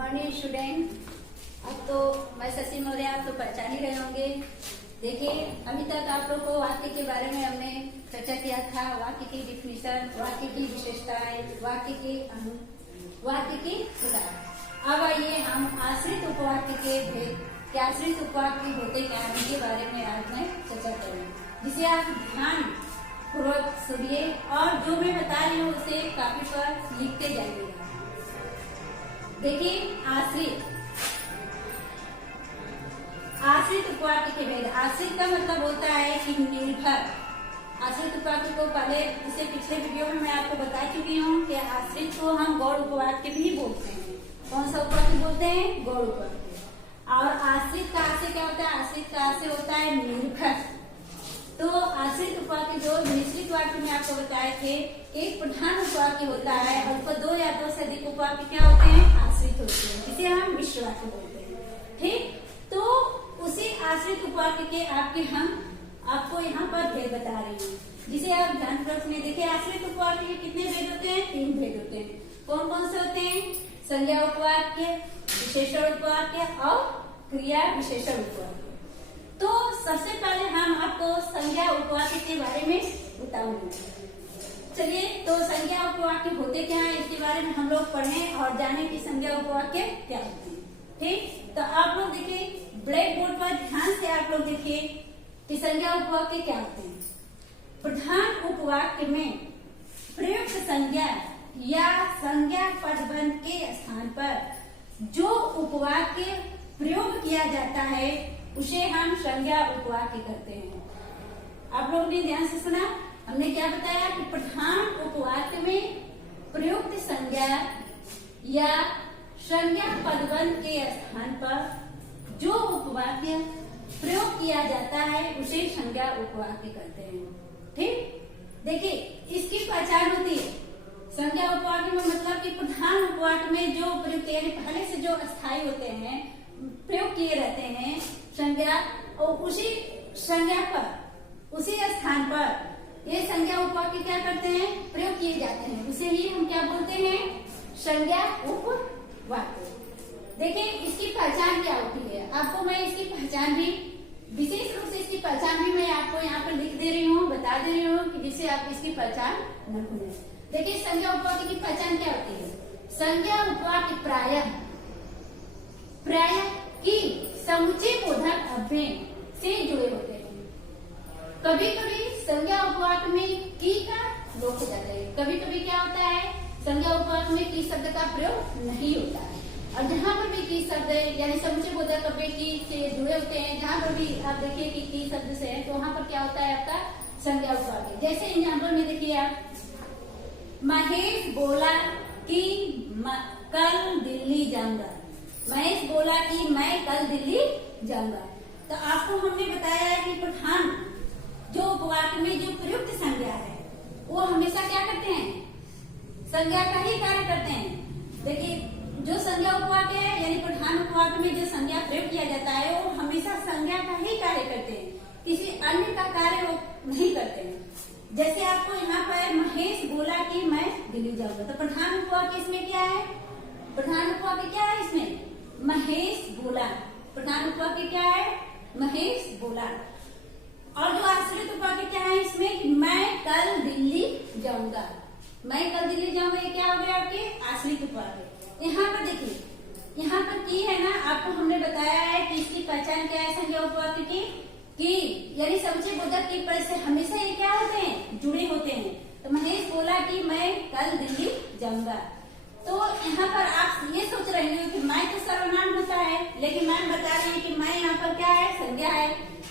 Morning student. अब तो मैं शशि मौर्य, आप तो पहचान ही रहे होंगे। देखिए, अभी तक आप लोग को वाक्य के बारे में हमने चर्चा किया था। वाक्य की डिफिनीशन, वाक्य की विशेषताएं, वाक्य की प्रकार। अब आइए हम आश्रित उपवाक्य के भेद, क्या आश्रित उपवाक्य होते क्या हैं, इनके बारे में आज मैं चर्चा करूंगी, जिसे आप ध्यान पूर्वक सुनिए और जो मैं बता रही हूँ उसे कापी पर लिखते जाइए। देखिए, आश्रित उपवाक्य के भेद। आश्रित का मतलब होता है कि निर्भर। आश्रित उपवाक्य को पहले इसे पिछले वीडियो में मैं आपको बता चुकी हूँ कि आश्रित को हम गौड़ उपवाक्य भी बोलते हैं। कौन सा उपवाक्य बोलते हैं? गौड़ उपवाक्य। और आश्रित का से क्या होता है? आश्रित का से होता है निर्भर। तो आश्रित उपवाक्य जो मिश्रित वाक्य में आपको बताए थे, एक प्रधान उपवाक्य होता है और उसको दो या दो से अधिक उपवाक्य क्या होते हैं? आश्रित होते हैं, जिसे हम मिश्र वाक्य बोलते हैं। ठीक, तो उसी आश्रित उपवाक्य के आपको यहाँ पर भेद बता रही हूँ, जिसे आप ध्यानपूर्वक सुनिए। देखिए, आश्रित उपवाक्य के कितने भेद होते हैं? 3 भेद होते हैं। कौन कौन से होते हैं? संज्ञा उपवाक्य, विशेषण उपवाक्य और क्रिया विशेषण उपवाक्य। तो सबसे पहले हम आपको संज्ञा उपवाक्य के बारे में बताऊंगी। चलिए, तो संज्ञा उपवाक्य होते क्या है, इसके बारे में हम लोग पढ़ें और जानें कि संज्ञा उपवाक्य क्या होते हैं। ठीक, तो आप लोग देखिए, ब्लैक बोर्ड पर ध्यान से आप लोग देखिए कि संज्ञा उपवाक्य क्या होते हैं। प्रधान उपवाक्य में प्रयुक्त संज्ञा या संज्ञा पदबंध के स्थान पर जो उपवाक्य प्रयोग किया जाता है उसे हम संज्ञा उपवाक्य करते हैं। आप लोगों ने ध्यान से सुना, हमने क्या बताया कि प्रधान उपवाक्य में प्रयुक्त संज्ञा या संज्ञा पदबंध के स्थान पर जो उपवाक्य प्रयोग किया जाता है उसे संज्ञा उपवाक्य करते हैं। ठीक, देखिए, इसकी पहचान होती है। संज्ञा उपवाक्य में मतलब कि प्रधान उपवाक्य में जो प्रयुक्त यानी पहले से जो अस्थायी होते हैं, प्रयोग किए रहते हैं संज्ञा, और उसी संज्ञा पर, उसी स्थान पर ये संज्ञा उपवाक्य क्या करते हैं? प्रयोग किए जाते हैं। उसे ही हम क्या बोलते हैं? संज्ञा उपवाक्य। देखिए, इसकी पहचान क्या होती है, आपको मैं इसकी पहचान भी, विशेष रूप से इसकी पहचान भी मैं आपको यहाँ पर लिख दे रही हूँ, बता दे रही हूँ कि जिससे आप इसकी पहचान न भूलें। देखिए, संज्ञा उपवाक्य की पहचान क्या होती है? संज्ञा उपवाक्य प्रायः की समुच्चय बोधक अव्यय से जुड़े होते हैं। कभी कभी संज्ञा उपवाक्य में की का लोप हो जाता है। कभी कभी क्या होता है? संज्ञा उपवाक्य में की शब्द का प्रयोग नहीं होता है, और जहाँ पर भी की शब्द यानी समुच्चय बोधक अव्यय की से जुड़े होते हैं, जहाँ पर भी आप देखिए कि की शब्द से है, तो वहाँ पर क्या होता है आपका? संज्ञा उपवाक्य। जैसे एग्जाम्पल में देखिए आप, महेश बोला कि कल दिल्ली जाऊंगा। महेश बोला कि मैं कल दिल्ली जाऊंगा। तो आपको हमने बताया है कि प्रधान जो उपवाक्य में जो प्रयुक्त संज्ञा है वो हमेशा क्या करते हैं? संज्ञा का ही कार्य करते हैं। देखिए, जो संज्ञा उपवाक्य है यानी प्रधान उपवाक्य में जो संज्ञा प्रयोग किया जाता है वो हमेशा संज्ञा का ही कार्य करते हैं, किसी अन्य का कार्य वो नहीं करते हैं। जैसे आपको यहाँ पर महेश बोला कि मैं दिल्ली जाऊंगा, तो प्रधान उपवाक्य इसमें क्या है? प्रधान उपवाक्य क्या है इसमें? महेश बोला। प्रधान उपवाक्य क्या है? महेश बोला। और जो आश्रित उपवाक्य क्या है इसमें? मैं कल दिल्ली जाऊंगा। मैं कल दिल्ली जाऊंगा, ये क्या हो गया आपके? आश्रित उपवाक्य। यहाँ पर देखिए, यहाँ पर की है ना, आपको हमने बताया है कि इसकी पहचान क्या है संज्ञा उपवाक्य की यानी समुच्चय बोधक की पर से हमेशा ये क्या होते हैं? जुड़े होते हैं। तो महेश बोला कि मैं कल दिल्ली जाऊंगा। तो यहाँ पर आप ये सोच रहे हैं कि मैं तो सर्वनाम होता है, लेकिन मैं बता रही हूँ कि मैं यहाँ पर क्या है? संज्ञा है।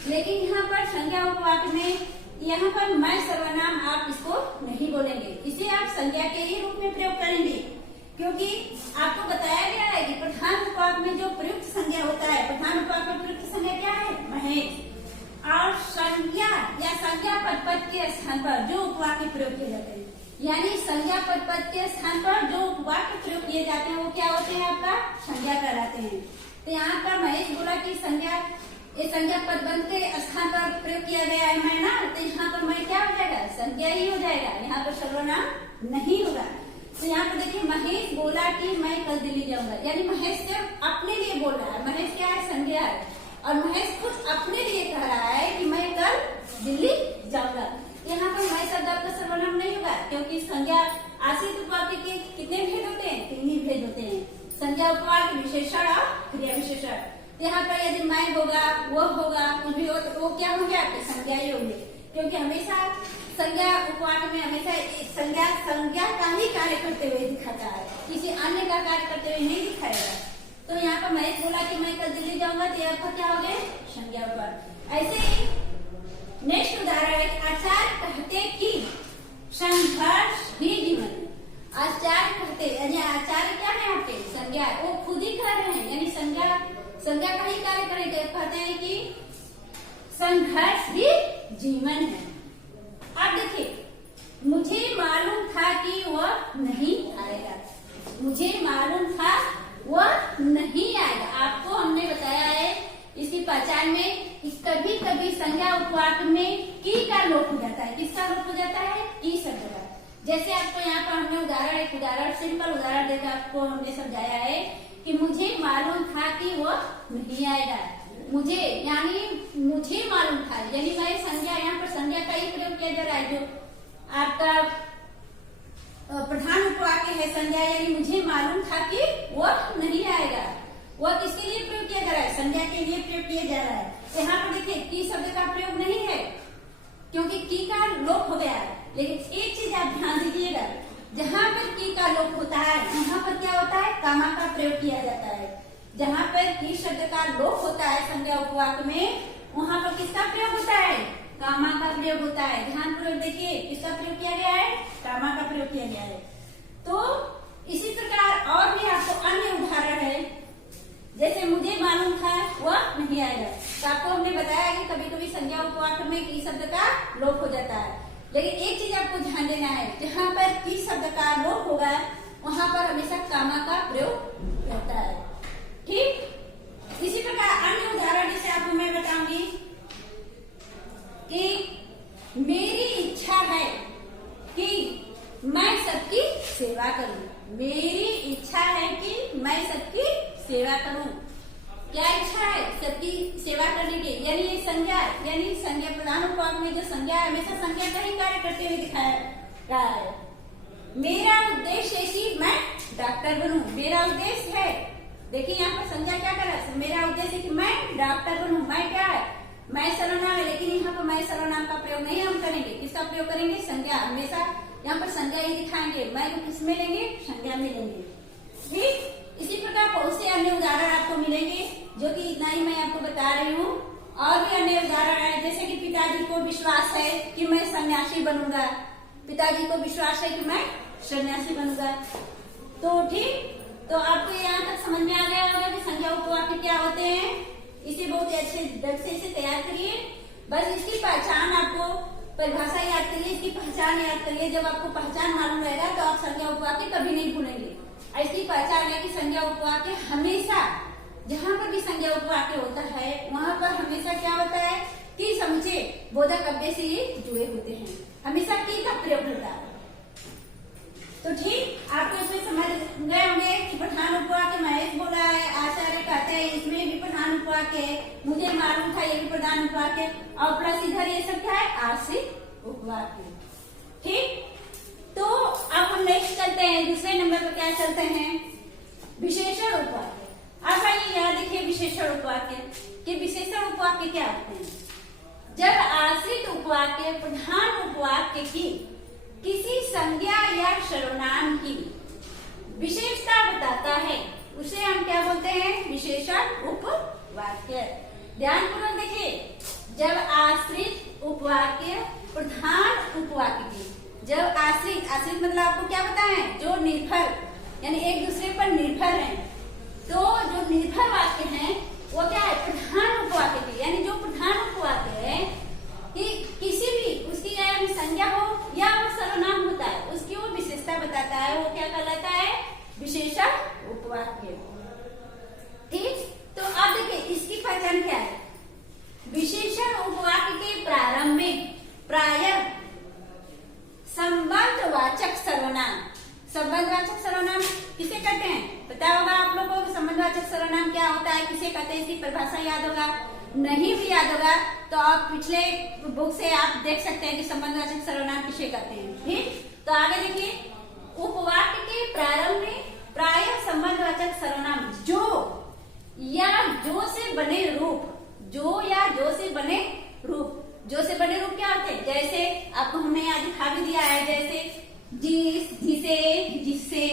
लेकिन यहाँ पर संज्ञा उपवाक्य में यहाँ पर मैं सर्वनाम आप इसको नहीं बोलेंगे, इसे आप संज्ञा के ही रूप में प्रयोग करेंगे, क्योंकि आपको बताया गया है कि प्रधान उपवाक्य में जो प्रयुक्त संज्ञा होता है, प्रधान उपवाक्य में प्रयुक्त संज्ञा क्या है? महेश। और संज्ञा या संज्ञा पद के स्थान पर जो उपवाक्य प्रयोग किए जाते हैं, यानी संज्ञा पद के स्थान पर जो वाक्य प्रयोग किए जाते हैं वो क्या होते हैं? आपका संज्ञा कहलाते हैं। तो यहाँ पर महेश बोला कि संज्ञा, ये संज्ञा पदबंध के स्थान पर प्रयोग किया गया है मैं ना, तो यहाँ पर मैं क्या हो जाएगा? संज्ञा ही हो जाएगा, यहाँ पर सर्वनाम नहीं होगा। तो यहाँ पर देखिए महेश बोला कि मैं कल दिल्ली जाऊंगा, यानी महेश सिर्फ अपने लिए बोल रहा है। महेश क्या है? संज्ञा है, और महेश खुद अपने लिए कह रहा है कि मैं कल दिल्ली जाऊंगा। यहाँ पर मैं शब्द आपका सर्वनाम नहीं होगा, क्योंकि संज्ञा आश्रित उपवाक्य के कितने भेद होते हैं? 3 ही भेद होते हैं, संज्ञा, उपवाक्य, विशेषण और क्रिया विशेषण। यहाँ पर यदि मैं होगा, वो होगा, कुछ भी हो तो वो क्या होंगे? आपके संज्ञा ही होंगे, क्योंकि हमेशा संज्ञा उपवाक्य में हमेशा संज्ञा का ही कार्य करते हुए दिखाता है, किसी अन्य का कार्य करते हुए नहीं दिखाएगा। तो यहाँ पर महेश बोला कि मैं कल दिल्ली जाऊंगा, तो आपका क्या हो गए? संज्ञा उपवाक्य। ऐसे ही नेक्स्ट उदाहरण है, आचार्य कहते कि संघर्ष ही जीवन। आचार्य कहते, यानी आचार्य क्या है? आपके संज्ञा, वो खुद ही कह रहे हैं, यानी संज्ञा का ही कार्य करेंगे। कहते हैं कि संघर्ष ही जीवन है। अब देखिए, मुझे मालूम था कि वह नहीं आएगा, मुझे मालूम था वह नहीं आएगा। आपको हमने बताया है इसकी पहचान में, कभी कभी संज्ञा उपवाक्य में की का लोप हो जाता है। किसका लोप हो जाता है? की शब्द का। जैसे आपको यहाँ पर हमने एक उदाहरण सिंपल उदाहरण देकर आपको हमने समझाया है कि मुझे मालूम था कि वह नहीं आएगा। मुझे यानी मुझे मालूम था, यानी मैं संज्ञा, यहाँ पर संज्ञा का ही प्रयोग किया जा रहा है। जो आपका प्रधान उपवाक्य है संज्ञा, यानी मुझे मालूम था कि वह नहीं आएगा। वह किसके लिए प्रयोग किया जा रहा है? संज्ञा के लिए प्रयोग किया जा रहा है। तो यहाँ पर देखिए की शब्द का प्रयोग नहीं है, क्योंकि की का लोप हो गया है। लेकिन एक चीज आप ध्यान दीजिएगा, जहाँ पर की का लोप होता है वहाँ पर क्या होता है? कामा का प्रयोग किया जाता है। जहाँ पर की शब्द का लोप होता है संज्ञा उपवाक्य में, वहाँ पर किसका प्रयोग होता है? कामा का प्रयोग होता है। ध्यान पूर्वक देखिए, किसका प्रयोग किया गया है? कामा का प्रयोग किया गया है। तो इसी प्रकार और भी आपको अन्य उदाहरण है, जैसे मुझे मालूम था वह नहीं आएगा। तो आपको हमने बताया कि कभी कभी संज्ञा उपवाक्य में की शब्द का लोप हो जाता है। लेकिन एक चीज आपको ध्यान देना है, जहाँ पर की शब्द का लोप होगा वहाँ पर हमेशा कामा का प्रयोग रहता है। ठीक, इसी प्रकार अन्य उदाहरण जैसे आपको मैं बताऊंगी कि मेरी इच्छा है कि मैं सबकी सेवा करूं। मेरी इच्छा है कि मैं सबकी सेवा करूं। क्या इच्छा है? सबकी सेवा करने की, यानी ये संज्ञा, यानी संज्ञा प्रधान उपवाक्य में जो संज्ञा है हमेशा संज्ञा का ही कार्य करते हुए दिखाया रहा है। मेरा उद्देश्य है कि मैं डॉक्टर बनूं। मेरा उद्देश्य है, देखिए यहाँ पर संज्ञा क्या कर रहा है? मेरा उद्देश्य है कि मैं डॉक्टर बनूं। मैं क्या है? मैं सर्वनाम है, लेकिन यहाँ पर मैं सर्वनाम का प्रयोग नहीं हम करेंगे। किसका प्रयोग करेंगे? संज्ञा। हमेशा यहाँ पर संज्ञा ही दिखाएंगे। मैं को किस में लेंगे? संज्ञा में लेंगे। ठीक, इसी प्रकार बहुत से अन्य उदाहरण आपको मिलेंगे, जो कि इतना ही मैं आपको बता रही हूँ। और भी अन्य उदाहरण है, जैसे कि पिताजी को विश्वास है कि मैं सन्यासी बनूंगा। पिताजी को विश्वास है कि मैं सन्यासी बनूंगा। तो ठीक, तो आपको यहाँ तक समझ में आ गया होगा कि संज्ञा उपवाक्य क्या होते हैं। इसे बहुत अच्छे ढंग से इसे तैयार करिए। बस इसकी पहचान, आपको परिभाषा याद करिए, इसकी पहचान याद करिए। जब आपको पहचान मालूम रहेगा तो आप संज्ञा उपवाक्य कभी नहीं भूलेंगे। इसकी पहचान है कि संज्ञा उपवाक्य हमेशा, जहाँ पर भी संज्ञा उपवाक्य होता है वहाँ पर हमेशा क्या होता है कि समुचे बोधक अव्यय से ये जुड़े होते हैं। हमेशा की का प्रयोग होता है। तो ठीक, आपको इसमें समझ गए होंगे कि प्रधान उपवाक्य महेश बोला है, आचार्य कहते हैं, इसमें भी प्रधान उपवाक्य है, मुझे मालूम था ये भी प्रधान उपवाक्य, और प्लस इधर ये सब क्या है? आश्रित उपवाक्य। ठीक, तो अब हम नेक्स्ट चलते हैं, दूसरे नंबर पर क्या चलते हैं? विशेषण उपवाक्य। अब आइए यहाँ देखिए विशेषण उपवाक्य कि विशेषण उपवाक्य क्या होते हैं? जब आश्रित उपवाक्य प्रधान उपवाक्य की किसी संज्ञा या सर्वनाम की विशेषता बताता है, उसे हम क्या बोलते हैं? विशेषण उपवाक्य। ध्यानपूर्वक देखिए, जब आश्रित उपवाक्य प्रधान उपवाक्य की, जब आश्रित मतलब आपको क्या बताएं? जो निर्भर, यानी एक दूसरे पर निर्भर हैं। तो जो निर्भर वाक्य हैं वो क्या है? प्रधान उपवाक्य के, यानी जो प्रधान उपवाक्य है कि किसी भी उसकी चाहे संज्ञा हो या वो सर्वनाम होता है, उसकी वो विशेषता बताता है, वो क्या कहलाता है? विशेषण उपवाक्य। ठीक, तो अब देखिए इसकी पहचान क्या है? विशेषण उपवाक्य के प्रारंभ में प्रायः संबंधवाचक सर्वनाम, संबंधवाचक क्या होता है, किसे कहते हैं, इसकी परिभाषा याद होगा। नहीं भी याद होगा तो आप पिछले बुक से आप देख सकते हैं कि संबंधवाचक सर्वनाम किसे कहते हैं। ठीक, तो आगे देखिए, उपवाक्य के प्रारंभ में प्रायः संबंधवाचक सर्वनाम जो या जो से बने रूप, जो या जो से बने रूप, जो से बने रूप क्या होते हैं, जैसे आपको हमने यहाँ दिखा भी दिया है, जैसे जिस, जिसे, जिससे,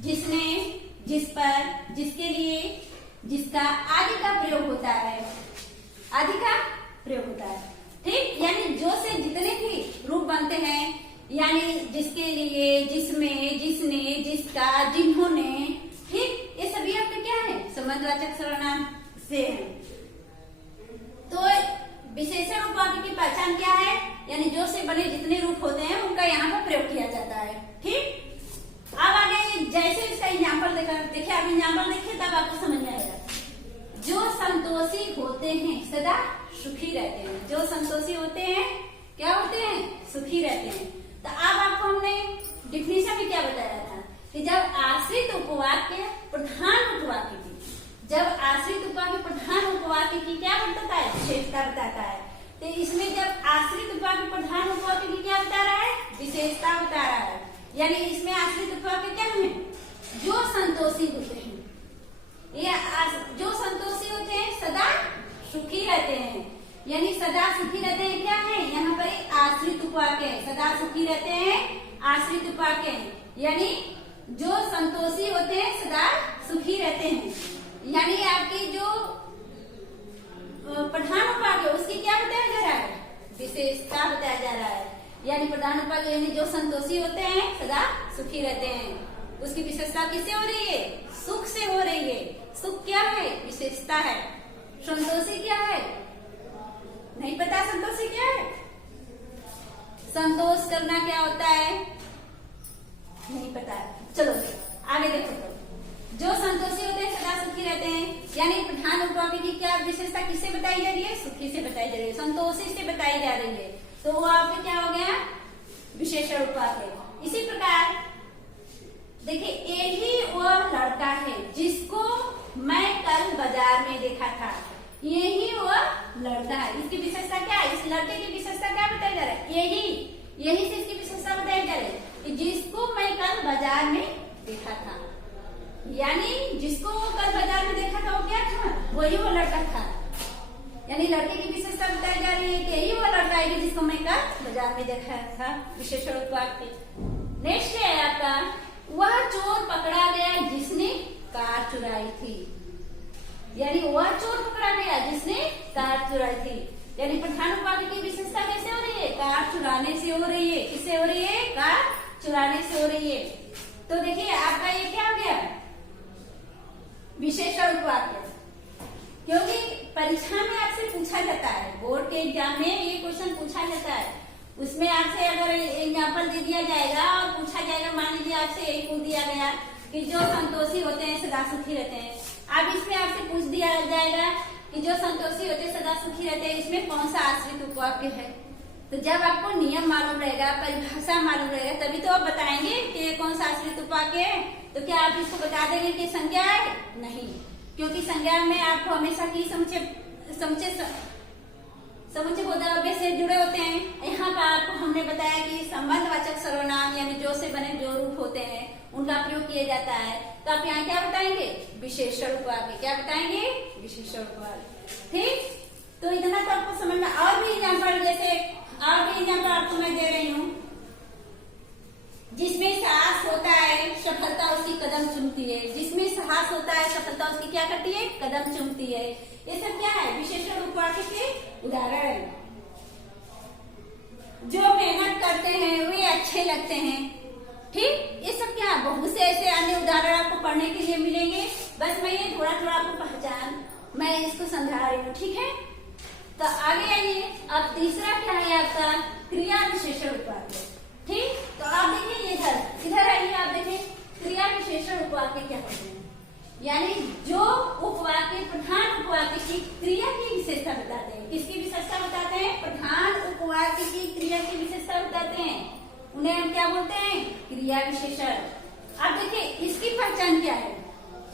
जिसने, जिस पर, जिसके लिए, जिसका आदि का प्रयोग होता है, आदि का प्रयोग होता है। ठीक, यानी जो से जितने भी रूप बनते हैं, यानी जिसके लिए, जिसमें, जिसने, जिसका, जिन्होंने, ठीक, ये सभी आपके क्या है, संबंधवाचक सर्वनाम से है। तो विशेषण उपवाक्य की पहचान क्या है, यानी जो से बने जितने रूप होते हैं उनका यहाँ पर प्रयोग किया जाता है। ठीक, अब आगे जैसे इसका एग्जाम्पल देखिए, आप एग्जाम्पल देखिए तब आपको समझ में आएगा। जो संतोषी होते हैं सदा सुखी रहते हैं, जो संतोषी होते हैं क्या होते हैं, सुखी रहते हैं। तो अब आपको हमने डिफिनेशन में क्या बताया था कि जब आश्रित उपवाक्य प्रधान उपवाक्य की, जब आश्रित उपवाक्य प्रधान उपवाक्य की क्या बताता है, विशेषता बताता है। तो इसमें जब आश्रित उपवाक्य प्रधान उपवाक्य की क्या बता रहा है, विशेषता बता रहा है। यानी इसमें आश्रित उपवाक्य क्या है, जो संतोषी होते हैं, ये जो संतोषी होते हैं सदा सुखी रहते हैं, यानी सदा सुखी रहते हैं क्या है, यहाँ पर एक आश्रित उपवाक्य है, सदा सुखी रहते हैं, आश्रित उपवाक्य है। यानी जो संतोषी होते हैं सदा सुखी रहते हैं, यानी आपकी जो प्रधान उपवाक्य उसकी क्या बताया जा रहा है, विशेषता बताया जा रहा है। यानी प्रधान उपवाक्य यानी जो संतोषी होते हैं सदा सुखी रहते हैं, उसकी विशेषता किससे हो रही है, सुख से हो रही है। सुख क्या है, विशेषता है। संतोषी क्या है, नहीं पता संतोषी क्या है, संतोष करना क्या होता है नहीं पता है। चलो आगे देखो, तो जो संतोषी होते हैं सदा सुखी रहते हैं, यानी प्रधान उपवाक्य की क्या विशेषता किससे बताई जा रही है, सुखी से बताई जा रही है, संतोषी से बताई जा रही है। तो वो आपका क्या हो गया, विशेषण उपवाक्य। इसी प्रकार देखिए, यही वो लड़का है जिसको मैं कल बाजार में देखा था, यही वो लड़का है। इसकी विशेषता क्या है, इस लड़के की विशेषता क्या बताया जा रहा है, यही से इसकी विशेषता बताई जा रही है, जिसको मैं कल बाजार में देखा था। यानी जिसको वो कल बाजार में देखा था वो क्या था, वही वो लड़का था। यानी लड़के की विशेषता बताई जा रही है कि यही वो लड़का है जिसको मैं कल बाजार में देखा था, विशेषण उपवाक्य। नेक्स्ट है आपका, वह चोर पकड़ा गया जिसने कार चुराई थी, यानी वह चोर पकड़ा गया जिसने कार चुराई थी। यानी प्रधान उपवाक्य की विशेषता कैसे हो रही है, कार चुराने से हो रही है। किससे हो रही है, कार चुराने से हो रही है। तो देखिए आपका ये क्या हो गया, विशेषण उपवाक्य। क्योंकि परीक्षा में आपसे पूछा जाता है, बोर्ड के एग्जाम में ये क्वेश्चन पूछा जाता है, उसमें आपसे अगर एग्जाम्पल दे दिया जाएगा और पूछा जाएगा, मान लीजिए आपसे यही पूछ दिया गया कि जो संतोषी होते हैं सदा सुखी रहते हैं। अब इसमें आपसे पूछ दिया जाएगा कि जो संतोषी होते हैं सदा सुखी रहते हैं, इसमें कौन सा आश्रित उपवाक्य है। तो जब आपको नियम मालूम रहेगा, परिभाषा मालूम रहेगा, तभी तो आप बताएंगे कि कौन सा आश्रित उपवाक्य है। तो क्या आप इसको बता देंगे कि संज्ञा है, नहीं, क्योंकि संज्ञा में आपको हमेशा की समुच्चय बोधव्य से जुड़े होते हैं। यहाँ पर आपको हमने बताया कि संबंधवाचक सर्वनाम यानी जो से बने जो रूप होते हैं उनका प्रयोग किया जाता है। तो आप यहाँ क्या बताएंगे, विशेषण उपवाक्य। क्या बताएंगे, विशेषण उपवाक्य। ठीक, तो इतना तो आपको समझ में। और भी एग्जाम्पल, जैसे और भी एग्जाम्पल आपको मैं दे रही हूँ, जिसमें साहस होता है सफलता उसकी कदम चूमती है, जिसमें साहस होता है सफलता उसकी क्या करती है, कदम चूमती है। ये सब क्या है, विशेषण उपवाक्य के उदाहरण। जो मेहनत करते हैं वे अच्छे लगते हैं। ठीक, ये सब क्या, बहुत से ऐसे अन्य उदाहरण आपको पढ़ने के लिए मिलेंगे। बस मैं ये थोड़ा थोड़ा आपको पहचान, मैं इसको समझा रही हूँ। ठीक है, तो आगे आइए। अब तीसरा क्या है आपका, क्रिया विशेषण उपवाक्य। ठीक, तो आप देखिए इधर आइए, आप देखिए क्रिया विशेषण उपवाक्य क्या होते हैं। यानी जो उपवाक्य प्रधान उपवाक्य की क्रिया की विशेषता बताते हैं। किसकी विशेषता बताते हैं, प्रधान उपवाक्य की क्रिया की विशेषता बताते हैं, उन्हें हम क्या बोलते हैं, क्रिया विशेषण। अब देखिए इसकी पहचान क्या है,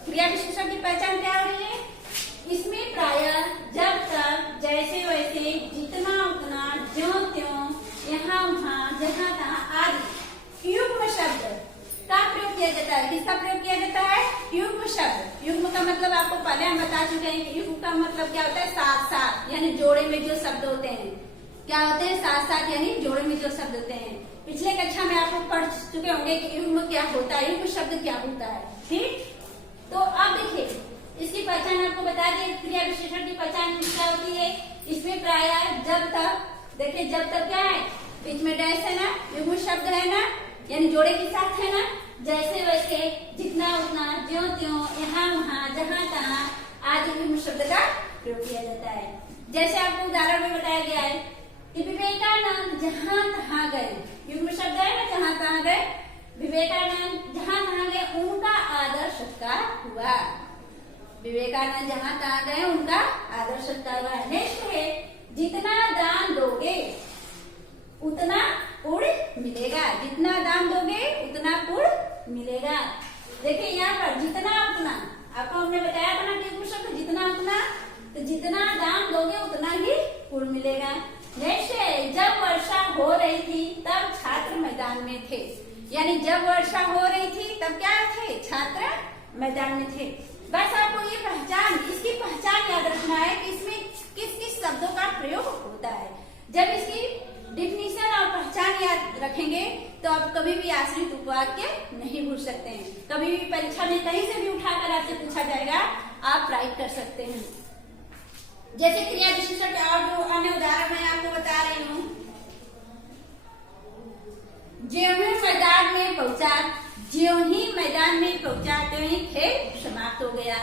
क्रिया विशेषण की पहचान क्या हो रही है? इसमें प्रायः जब तक, जैसे वैसे, जितना उतना, ज्यों त्यों, यहाँ वहाँ, जहाँ तहाँ आदि युग्म शब्द का प्रयोग किया जाता है। किसका प्रयोग किया जाता है? युग्म शब्द। युग्म का मतलब आपको पहले हम बता चुके हैं कि युग्म का मतलब क्या होता है? साथ साथ, यानी जोड़े में जो शब्द होते हैं। क्या होते हैं? साथ साथ, यानी जोड़े में जो शब्द होते हैं। पिछले कक्षा में आप लोग पढ़ चुके होंगे कि युग्म क्या होता है, युग्म शब्द क्या होता है। ठीक, तो अब देखिए इसकी पहचान आपको बता दी। क्रिया विशेषण की पहचान क्या होती है? इसमें प्रायः जब तक, देखिए जब तक क्या है? बीच में डैश है ना, युग्म शब्द है ना, यानी जोड़े के साथ है ना, जैसे वैसे, जितना उतना, ज्यों त्यों, यहाँ वहाँ, जहाँ तहाँ आदि युग्म शब्द का प्रयोग किया जाता है। जैसे आपको उदाहरण में बताया गया है कि विवेकानंद जहाँ तहाँ गए, युग्म शब्द है ना, जहाँ तहाँ गए, विवेकानंद जहाँ तहाँ गए उनका आदर सत्कार हुआ। विवेकानंद जहाँ तहाँ गए उनका आदर सत्कार हुआ। नेक्स्ट है, जितना दान दोगे उतना पुण्य मिलेगा। जितना दान दोगे उतना पुण्य मिलेगा। देखिए यहाँ पर जितना उतना, आपको हमने बताया था ना कि शब्द जितना उतना, तो जितना दान दोगे उतना ही पुण्य मिलेगा। नेक्स्ट है, जब वर्षा हो रही थी तब छात्र मैदान में थे। यानी जब वर्षा हो रही थी तब क्या थे? छात्र मैदान में थे। बस आपको ये पहचान, इसकी पहचान याद रखना है कि इसमें किस किस शब्दों का प्रयोग होता है। जब इसकी डिफिनीशन और पहचान याद रखेंगे तो आप कभी भी आश्रित उपवाक्य नहीं भूल सकते हैं। कभी भी परीक्षा में कहीं से भी उठाकर आपसे पूछा जाएगा, आप राइट कर सकते हैं। जैसे क्रिया विशेषण के और जो अन्य उदाहरण मैं आपको बता रही हूँ। ज्यों ही मैदान में पहुंचा, ज्यों ही मैदान में पहुंचा त्यों ही खेल समाप्त हो गया।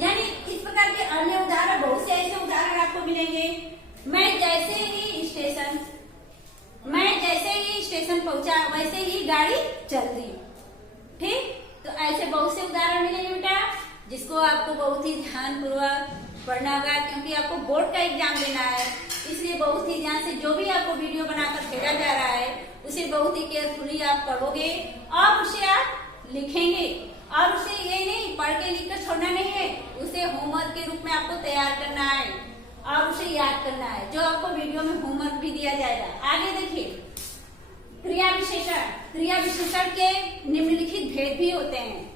यानी इस प्रकार के अन्य उदाहरण, बहुत से ऐसे उदाहरण आपको मिलेंगे। मैं जैसे ही स्टेशन पहुंचा वैसे ही गाड़ी चल दी। ठीक, तो ऐसे बहुत से उदाहरण मिलेंगे बेटा, जिसको आपको बहुत ही ध्यान पूर्वक पढ़ना होगा, क्योंकि आपको बोर्ड का एग्जाम देना है। इसलिए बहुत ही ध्यान से जो भी आपको वीडियो बनाकर भेजा जा रहा है उसे बहुत ही केयरफुली आप पढ़ोगे और उसे आप लिखेंगे। और उसे ये नहीं पढ़ के लिख कर छोड़ना नहीं है, उसे होमवर्क के रूप में आपको तैयार करना है और उसे याद करना है, जो आपको वीडियो में होमवर्क भी दिया जाएगा। आगे देखिए, क्रिया विशेषण। क्रिया विशेषण के निम्नलिखित भेद भी होते हैं,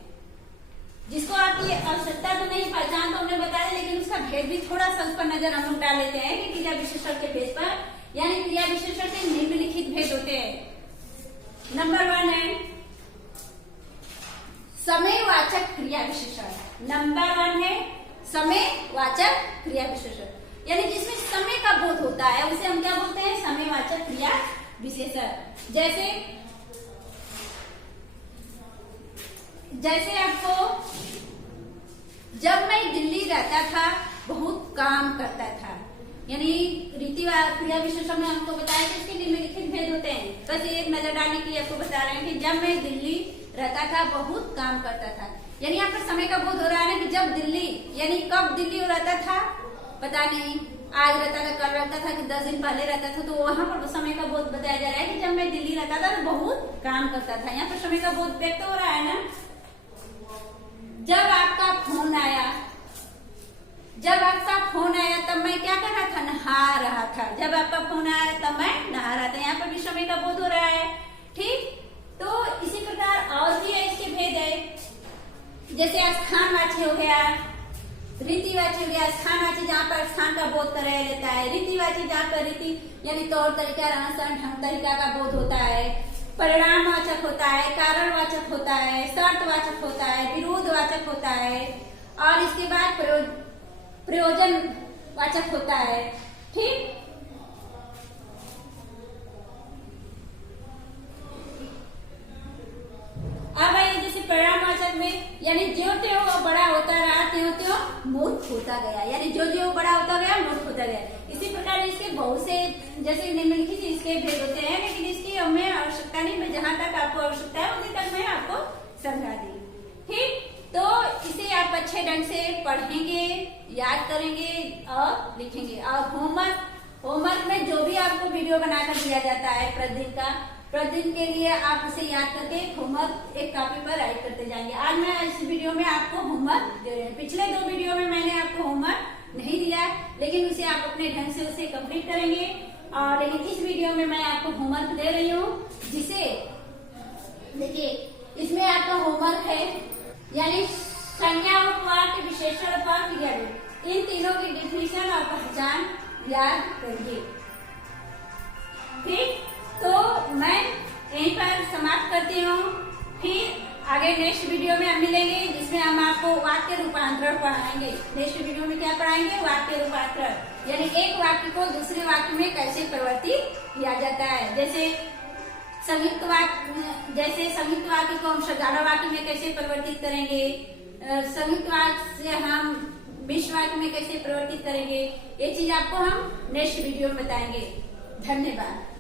जिसको आपकी आवश्यकता तो नहीं, पहचान तो हमने बताया, लेकिन उसका भेद भी थोड़ा सा उस पर नजर हम लोग डाल लेते हैं कि क्रिया विशेषण के भेद पर, यानी क्रिया विशेषण के निम्नलिखित भेद होते हैं। नंबर 1 है समयवाचक क्रिया विशेषण। नंबर 1 है समयवाचक क्रिया विशेषण, यानी जिसमें समय का बोध होता है उसे हम क्या बोलते हैं? समयवाचक क्रिया विशेषण। जैसे आपको, जब मैं दिल्ली रहता था बहुत काम करता था, यानी रीति क्रिया विशेषण में हमको बताया कि इसके निम्नलिखित भेद होते हैं। बस एक नजर डालने के लिए आपको बता रहे हैं कि जब मैं दिल्ली रहता था बहुत काम करता था, यानी यहाँ पर समय का बोध हो रहा है ना कि जब दिल्ली, यानी कब दिल्ली रहता था पता नहीं, आज रहता था, कल रहता था कि 10 दिन पहले रहता था, तो वहां पर समय का बोध बताया जा रहा है कि जब मैं दिल्ली रहता था तो बहुत काम करता था। यहाँ पर समय का बोध व्यक्त हो रहा है ना। जब आपका फोन आया तब मैं क्या कर रहा था? नहा रहा था। जब आपका फोन आया तब मैं नहा रहा था, यहाँ पर भी समय का बोध हो रहा है। ठीक, तो इसी प्रकार और भी है, इसके भेद है। जैसे स्थानवाची हो गया, रीतिवाची हो गया। स्थानवाची जहाँ पर स्थान का बोध कराया जाता है, रीतिवाची जहाँ पर रीति यानी तौर तरीका, रहन सहन, ढंग तरीका का बोध होता है। परिणामवाचक होता है, कारणवाचक होता है, शर्तवाचक होता है, विरोधवाचक होता है, और इसके बाद प्रयोजनवाचक होता है। ठीक, अब जैसे परिणामवाचक में, यानी ज्यों त्यों बड़ा होता रहा त्यों त्यों मूर्ख होता गया, यानी जो जो बड़ा होता गया मूर्ख होता गया। इसी प्रकार इसके बहुत से जैसे निम्नलिखित इसके भेद होते हैं, लेकिन इसकी हमें आवश्यकता नहीं, मैं जहां तक आपको आवश्यकता है उसी तक मैं आपको समझा दी। ठीक, तो इसे आप अच्छे ढंग से पढ़ेंगे, याद करेंगे और लिखेंगे। और होमवर्क में जो भी आपको वीडियो बनाकर दिया जाता है प्रतिदिन का, प्रतिदिन के लिए आप उसे याद करके होमवर्क एक कॉपी पर राइट करते जाएंगे। आज मैं इस वीडियो में आपको होमवर्क दे रही हूँ। पिछले 2 वीडियो में मैंने आपको होमवर्क नहीं दिया, लेकिन उसे आप अपने ढंग से उसे कंप्लीट करेंगे। और लेकिन इस वीडियो में मैं आपको होमवर्क दे रही हूँ, जिसे देखिए इसमें आपका होमवर्क है, यानी संज्ञा उपवाक्य, विशेषण उपवाक्य, क्रियारूप, इन तीनों की डिफिनीशन और पहचान याद करिए। ठीक, तो मैं यहीं पर समाप्त करती हूँ। फिर आगे नेक्स्ट वीडियो में हम मिलेंगे, जिसमें हम आपको वाक्य रूपांतरण पढ़ाएंगे। नेक्स्ट वीडियो में क्या पढ़ाएंगे? वाक्य रूपांतरण, यानी एक वाक्य को दूसरे वाक्य में कैसे परिवर्तित किया जाता है। जैसे संयुक्त वाक्य को हम सजाड़ा वाक्य में कैसे परिवर्तित करेंगे, संयुक्त वाक्य से हम मिश्र वाक्य में कैसे परिवर्तित करेंगे, ये चीज आपको हम नेक्स्ट वीडियो में बताएंगे। धन्यवाद।